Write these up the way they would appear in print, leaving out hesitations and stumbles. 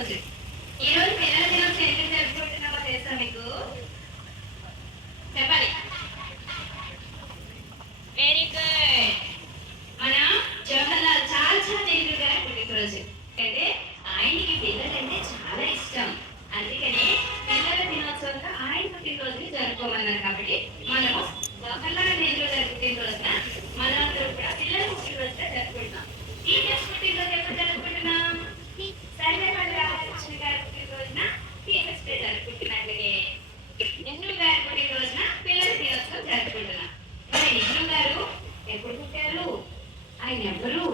పుట్టినరోజు. ఈ రోజు పిల్లల దినోత్సవం ఎందుకు జరుపుకుంటున్నామో తెలుసా మీకు? చెప్పాలి. Very good. మన జవహర్లాల్ చాచా నెహ్రూ గారి పుట్టినరోజు. అంటే ఆయనకి పిల్లలంటే చాలా ఇష్టం. అందుకనే పిల్లల దినోత్సవంగా ఆయన పుట్టినరోజుని జరుపుకోమన్నారు. కాబట్టి మనము జవహర్లాల్ నెహ్రూ గారి పుట్టినరోజున మనందరూ కూడా పిల్లల పుట్టినరోజుగా జరుపుకుంటున్నాం. టీచర్స్ పుట్టినరోజు ఎప్పుడు జరుపుకుంటున్నాం? సర్వేపల్లి రాధాకృష్ణ గారి పుట్టినరోజున టీచర్స్ డే జరుపుకుంటున్నట్లే నెహ్రూ గారి పుట్టినరోజున పిల్లల దినోత్సవం జరుపుకుంటున్నాం. మరి నెహ్రూ గారు ఎప్పుడు పుట్టారు, ఆయన ఎవరు,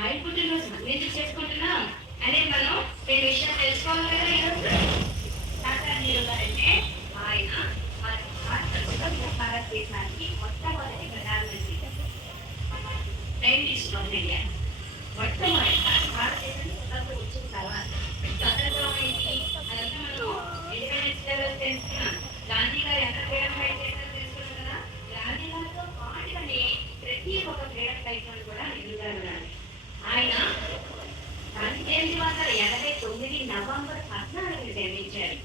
ఆయన పుట్టినరోజు మనం ఎందుకు చేసుకుంటున్నాం అనేది మనం రెండు విషయాలు తెలుసుకోవాలి కదా. ఈరోజు డాక్టర్ నెహ్రూ గారు అంటే ఆయన భారతదేశానికి మొట్టమొదటి ప్రధానమంత్రి, ప్రైమ్ మినిస్టర్ ఆఫ్ ఇండియా. మొట్టమొదటి భారతదేశానికి స్వతంత్రం వచ్చిన తర్వాత స్వతంత్రం ఏంటి అదంతా మనం ఇండిపెండెన్స్ లెవెల్ తెలుసుకున్నాం. గాంధీ గారు ఎంత ఫ్రీడమ్ ఫైట్ చేశారో తెలుసుకున్నాం కదా. గాంధీ గారితో పాటుగానే ప్రతి ఒక్క ఫ్రీడమ్ ఫైట్ కూడా నెహ్రూ గారు ఉన్నారు. ఆయన 1889 నవంబర్ 14 జన్మించారు.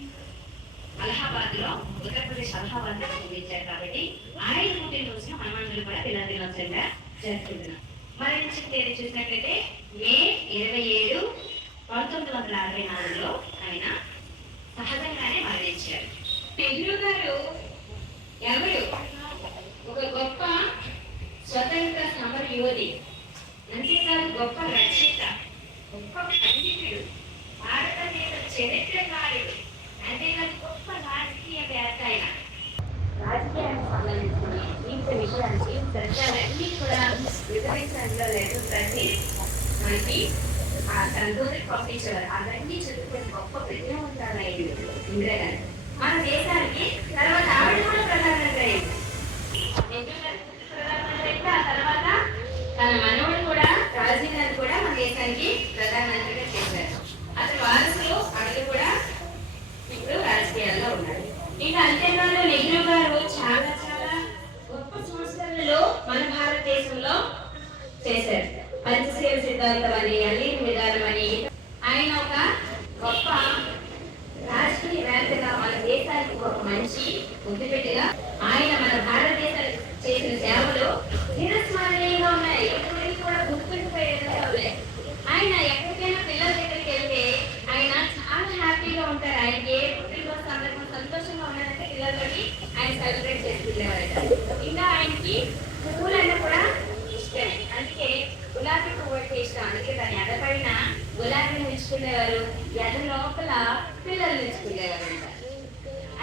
అలహాబాద్ లో, ఉత్తరప్రదేశ్ అలహాబాద్ లో జన్మించారు. కాబట్టి ఆయన పుట్టినరోజున మనమందరూ కూడా పిల్లల దినోత్సవంగా జరుపుకుంటున్నాం. మరణించిన తేదీ చూసినట్లయితే మే 27, 1964లో ఆయన సహజంగానే మరణించారు. నెహ్రూ గారు ఎవరు? ఒక గొప్ప స్వతంత్ర సమర యోధి, అంతేకాదు గొప్ప రచయిత, గొప్ప పండితుడు, భారతదేశ చరిత్రకారుడు, అంతేకాదు గొప్ప రాజకీయవేత్త. ఆయన రాజకీయానికి సంబంధించిన ఇంత విషయానికి సత్యాలన్నీ కూడా వివరించడంలో లేదు. ప్రతి మనకి తన దూరం పంపించేవారు. అవన్నీ చదువుకుని గొప్ప ప్రజ్ఞావంతురాలు అయింది ఇందిరాగాంధీ. మన దేశానికి తర్వాత ఆవిడ కూడా ప్రధానమంత్రి అయింది. ప్రధానమంత్రి ఆ తర్వాత తన మనవుడు కూడా రాజీవ్ గాంధీ కూడా మన దేశానికి ప్రధానమంత్రిగా చేశారు. అతని వారసులు అవి కూడా ఇప్పుడు రాజకీయాల్లో ఉన్నారు. ఇంకా అంతేకాదు నెహ్రూ గారు చాలా చాలా గొప్ప సంస్కరణలు మన భారతదేశంలో చేశారు. పంచశీల సిద్ధాంతం అని, అలీన్ విధానం అని. ఆయన ఒక గొప్ప రాజకీయవేత్తగా, మన దేశానికి ఒక మంచి ముద్దుపెట్టిగా ఆయన మన భారతదేశానికి చేసిన సేవలు చిరస్మరణీయంగా ఉన్నాయి. ఎప్పటికీ కూడా గుర్తుండిపోయే విధంగా ఉన్నాయి. ఆయన ఎక్కడికైనా పిల్లల దగ్గరికి వెళ్తే ఆయన చాలా హ్యాపీగా ఉంటారు. ఆయనకి ఏ పుట్టినరోజు సందర్భం సంతోషంగా ఉన్నారంటే పిల్లలకి ఆయన సెలబ్రేట్ చేసుకునేవారట. ఇంకా ఆయనకి పువ్వులన్నీ కూడా ఇష్టమే. అందుకే గులాబీ పువ్వు అంటే ఇష్టం. అందుకే దాని ఎదపైన గులాబీని నిలుచుకునేవారు, ఎద లోపల పిల్లలు నిలుచుకునేవారు అంట.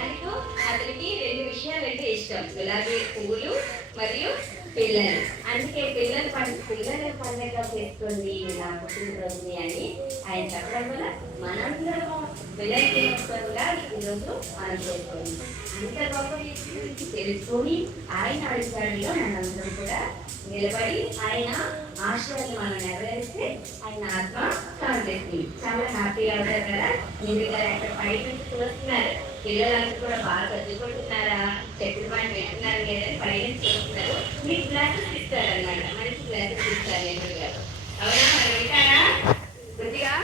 అందుకు అతనికి రెండు విషయాలు అంటే ఇష్టం, గులాబీ పువ్వులు మరియు పిల్లలు. అందుకే పిల్లల పండుగ చేసుకోండి నా పుట్టినరోజుని అని ఆయన చెప్పడం వల్ల మనందరము పిల్లల దినోత్సవంగా ఈరోజు మనం చేసుకోండి. అంత గొప్ప తెలుసుకొని ఆయన అడుగుతాడిలో మనందరం కూడా నిలబడి ఆయన ఆశయాన్ని మనం నెరవేరిస్తే ఆయన ఆత్మ కాంచేస్తుంది. చాలా హ్యాపీగా అవుతారు కదా. మీరు గారు అక్కడ బయట నుంచి చూస్తున్నారు, పిల్లలందరూ కూడా బాగా చదువుకుంటున్నారా, చెట్లు పని పెట్టున్నారు లేదని బయట నుంచి చూస్తున్నారు. మీకు క్లాసెస్ ఇస్తారు అనమాట, మంచి క్లాసెస్ ఇస్తారు నెహ్రూ గారు. అవునా? మరి వింటారా? కొద్దిగా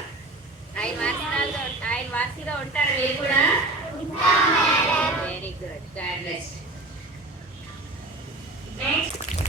ఆయన వాసిగా ఉంటారు మీరు కూడా. Very good. God bless.